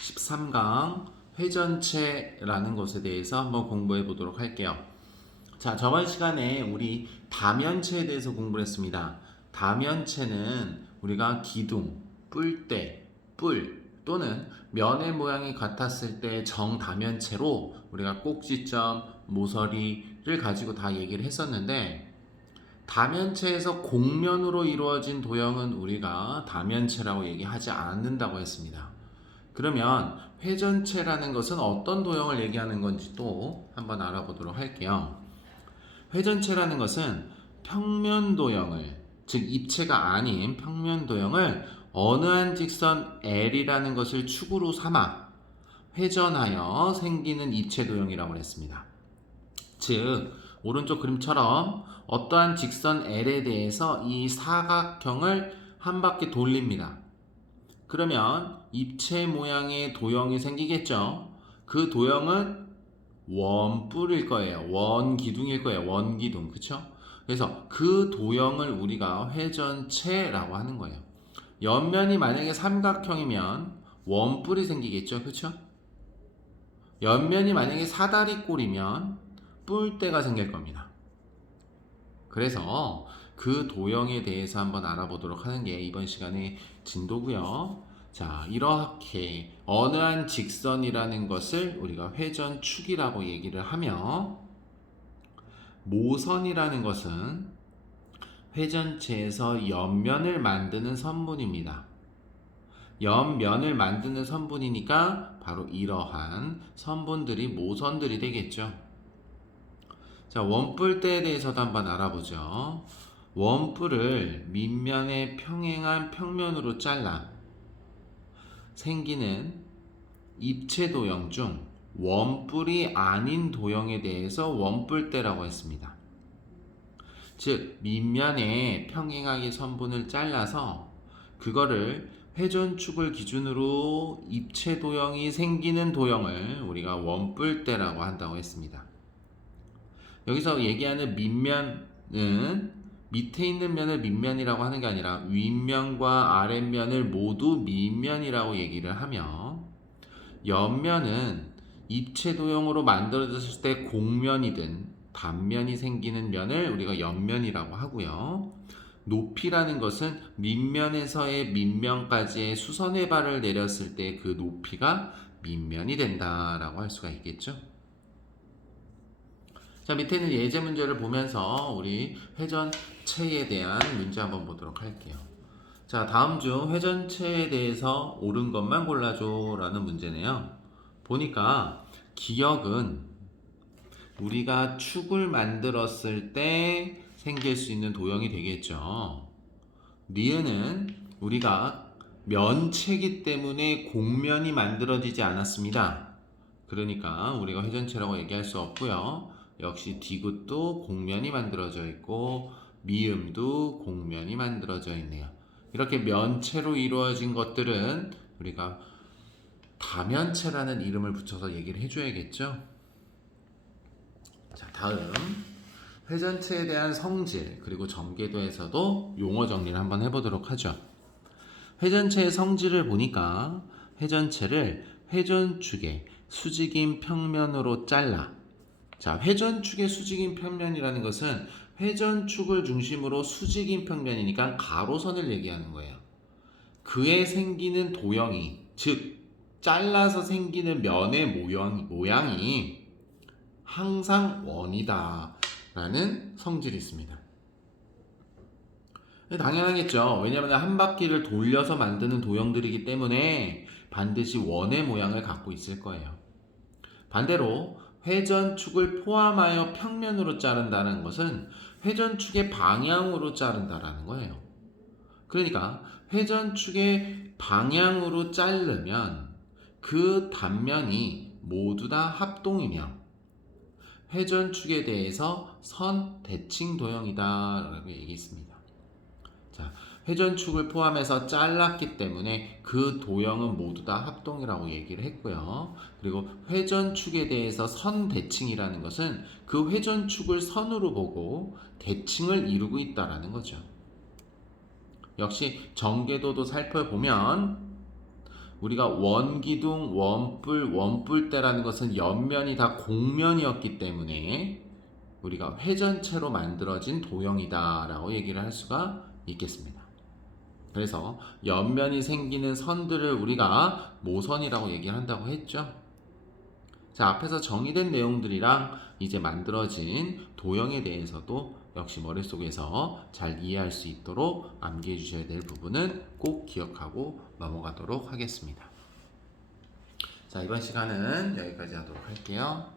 13강 회전체라는 것에 대해서 한번 공부해 보도록 할게요. 자, 저번 시간에 우리 다면체에 대해서 공부를 했습니다. 다면체는 우리가 기둥, 뿔대, 뿔 또는 면의 모양이 같았을 때 정다면체로 우리가 꼭지점, 모서리를 가지고 다 얘기를 했었는데, 다면체에서 곡면으로 이루어진 도형은 우리가 다면체라고 얘기하지 않는다고 했습니다. 그러면 회전체라는 것은 어떤 도형을 얘기하는 건지 또 한번 알아보도록 할게요. 회전체라는 것은 평면 도형을, 즉 입체가 아닌 평면 도형을 어느 한 직선 L이라는 것을 축으로 삼아 회전하여 생기는 입체 도형이라고 했습니다. 즉 오른쪽 그림처럼 어떠한 직선 L에 대해서 이 사각형을 한 바퀴 돌립니다. 그러면 입체 모양의 도형이 생기겠죠. 그 도형은 원뿔일 거예요. 원기둥일 거예요. 원기둥. 그쵸? 그래서 그 도형을 우리가 회전체라고 하는 거예요. 옆면이 만약에 삼각형이면 원뿔이 생기겠죠. 그쵸? 옆면이 만약에 사다리꼴이면 뿔대가 생길 겁니다. 그래서 그 도형에 대해서 한번 알아보도록 하는 게 이번 시간의 진도고요. 자, 이렇게 어느 한 직선이라는 것을 우리가 회전축이라고 얘기를 하며, 모선이라는 것은 회전체에서 옆면을 만드는 선분입니다. 옆면을 만드는 선분이니까 바로 이러한 선분들이 모선들이 되겠죠. 자, 원뿔대에 대해서도 한번 알아보죠. 원뿔을 밑면에 평행한 평면으로 잘라 생기는 입체 도형 중 원뿔이 아닌 도형에 대해서 원뿔대라고 했습니다. 즉 밑면에 평행하게 선분을 잘라서 그거를 회전축을 기준으로 입체 도형이 생기는 도형을 우리가 원뿔대라고 한다고 했습니다. 여기서 얘기하는 밑면은 밑에 있는 면을 밑면이라고 하는 게 아니라 윗면과 아랫면을 모두 밑면이라고 얘기를 하며, 옆면은 입체 도형으로 만들어졌을 때 곡면이든 단면이 생기는 면을 우리가 옆면이라고 하고요. 높이라는 것은 밑면에서의 밑면까지의 수선의 발을 내렸을 때 그 높이가 밑면이 된다라고 할 수가 있겠죠. 자, 밑에는 예제 문제를 보면서 우리 회전체에 대한 문제 한번 보도록 할게요. 자, 다음 중 회전체에 대해서 옳은 것만 골라줘 라는 문제네요. 보니까 기역은 우리가 축을 만들었을 때 생길 수 있는 도형이 되겠죠. 니은은 우리가 면체이기 때문에 곡면이 만들어지지 않았습니다. 그러니까 우리가 회전체라고 얘기할 수 없고요. 역시 디귿도 곡면이 만들어져 있고 미음도 곡면이 만들어져 있네요. 이렇게 면체로 이루어진 것들은 우리가 다면체라는 이름을 붙여서 얘기를 해줘야겠죠. 자, 다음 회전체에 대한 성질 그리고 전개도에서도 용어 정리를 한번 해보도록 하죠. 회전체의 성질을 보니까 회전체를 회전축의 수직인 평면으로 잘라. 자, 회전축의 수직인 평면이라는 것은 회전축을 중심으로 수직인 평면이니까 가로선을 얘기하는 거예요. 그에 생기는 도형이, 즉 잘라서 생기는 면의 모양이 항상 원이다 라는 성질이 있습니다. 당연하겠죠. 왜냐하면 한 바퀴를 돌려서 만드는 도형들이기 때문에 반드시 원의 모양을 갖고 있을 거예요. 반대로 회전축을 포함하여 평면으로 자른다는 것은 회전축의 방향으로 자른다라는 거예요. 그러니까 회전축의 방향으로 자르면 그 단면이 모두 다 합동이며 회전축에 대해서 선대칭 도형이다 라고 얘기했습니다. 자, 회전축을 포함해서 잘랐기 때문에 그 도형은 모두 다 합동이라고 얘기를 했고요. 그리고 회전축에 대해서 선대칭이라는 것은 그 회전축을 선으로 보고 대칭을 이루고 있다라는 거죠. 역시 전개도도 살펴보면 우리가 원기둥, 원뿔, 원뿔대라는 것은 옆면이 다 곡면이었기 때문에 우리가 회전체로 만들어진 도형이다라고 얘기를 할 수가 있겠습니다. 그래서 옆면이 생기는 선들을 우리가 모선이라고 얘기한다고 했죠. 자, 앞에서 정의된 내용들이랑 이제 만들어진 도형에 대해서도 역시 머릿속에서 잘 이해할 수 있도록 암기해 주셔야 될 부분은 꼭 기억하고 넘어가도록 하겠습니다. 자, 이번 시간은 여기까지 하도록 할게요.